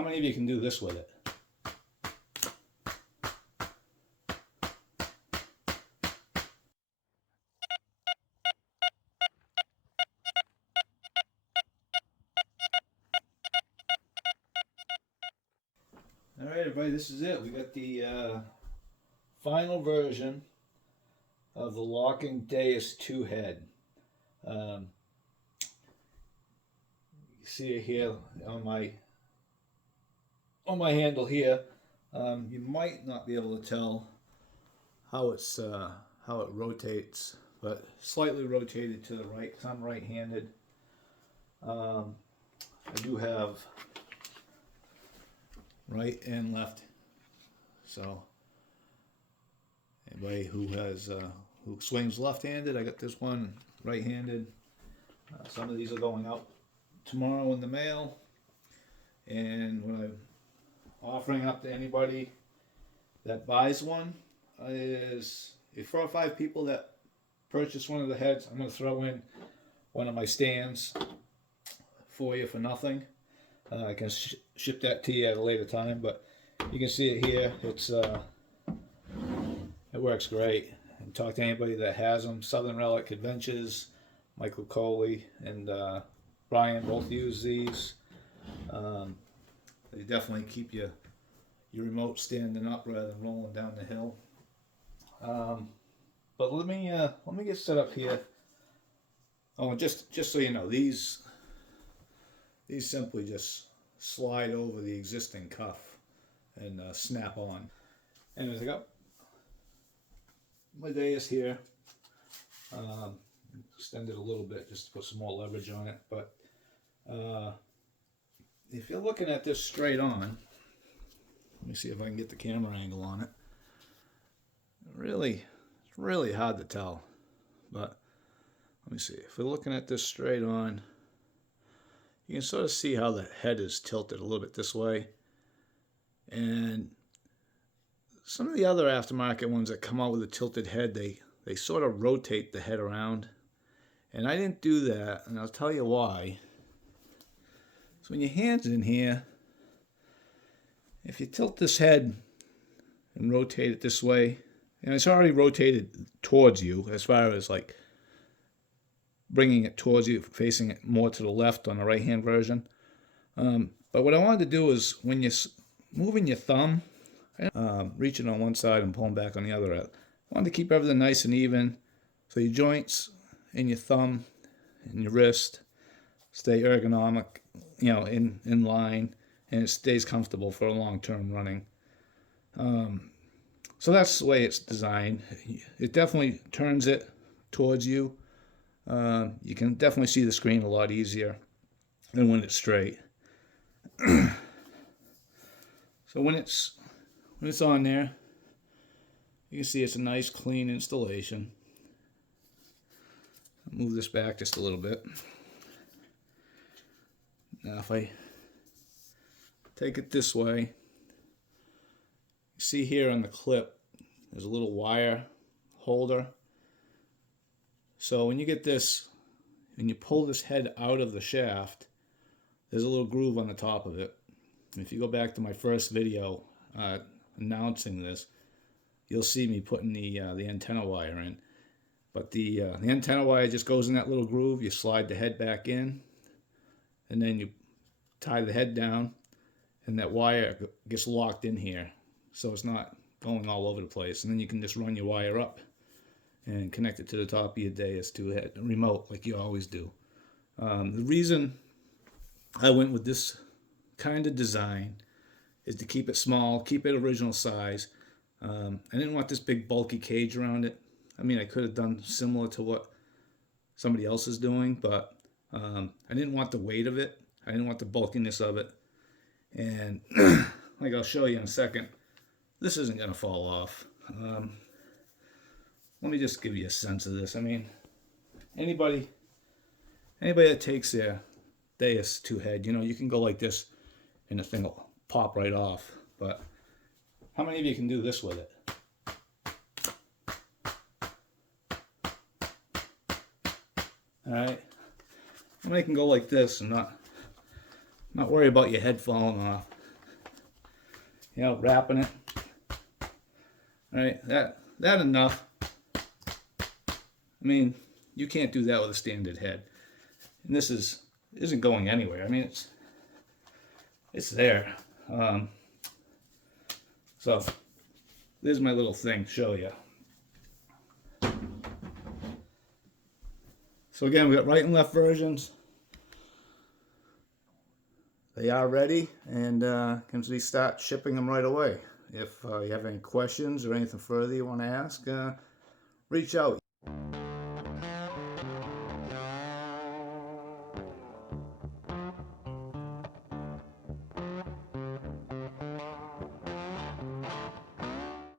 How many of you can do this with it? Alright everybody, this is it. We got the final version of the Locking DEUS II head. You see it here on my handle here. You might not be able to tell how it rotates, but slightly rotated to the right. I'm right-handed. I do have right and left, so anybody who swings left-handed, I got this one right-handed. Some of these are going out tomorrow in the mail, and what I'm offering up to anybody that buys one is, if 4 or 5 people that purchase one of the heads, I'm going to throw in one of my stands for you for nothing. I can ship that to you at a later time, but you can see it here. It works great. And talk to anybody that has them. Southern Relic Adventures, Michael Coley and Brian both use these. They definitely keep your remote standing up rather than rolling down the hill. But let me get set up here. Oh, just so you know, these simply just slide over the existing cuff and snap on. Anyways, I got my DEUS here. Extend it a little bit just to put some more leverage on it. But if you're looking at this straight on, let me see if I can get the camera angle on it. It's really hard to tell, but let me see. If we're looking at this straight on, you can sort of see how the head is tilted a little bit this way. And some of the other aftermarket ones that come out with a tilted head, they sort of rotate the head around. And I didn't do that, and I'll tell you why. So when your hand's in here, if you tilt this head and rotate it this way, and it's already rotated towards you as far as like bringing it towards you, facing it more to the left on the right-hand version. But what I wanted to do is when you're moving your thumb, reaching on one side and pulling back on the other, I wanted to keep everything nice and even, so your joints and your thumb and your wrist stay ergonomic, in line, and it stays comfortable for a long-term running. So that's the way it's designed. It definitely turns it towards you. You can definitely see the screen a lot easier than when it's straight. So when it's on there, you can see it's a nice clean installation. I'll move this back just a little bit. Now if I take it this way, you see here on the clip there's a little wire holder. So when you get this, when you pull this head out of the shaft, there's a little groove on the top of it. And if you go back to my first video announcing this, you'll see me putting the antenna wire in. But the antenna wire just goes in that little groove. You slide the head back in, and then you tie the head down, and that wire gets locked in here, so it's not going all over the place. And then you can just run your wire up and connect it to the top of your DEUS II head remote like you always do. The reason I went with this kind of design is to keep it small, keep it original size. I didn't want this big bulky cage around it. I mean, I could have done similar to what somebody else is doing, but I didn't want the weight of it. I didn't want the bulkiness of it. And like I'll show you in a second, this isn't going to fall off. Let me just give you a sense of this. I mean, anybody that takes their DEUS II head, you can go like this and the thing will pop right off. But how many of you can do this with it? Alright? How many can go like this and not worry about your head falling off? you know, wrapping it. All right, that enough. I mean, you can't do that with a standard head. And this isn't going anywhere. I mean, it's there. So there's my little thing to show you. So again, we got right and left versions. They are ready, and can we start shipping them right away. If you have any questions or anything further you want to ask, reach out.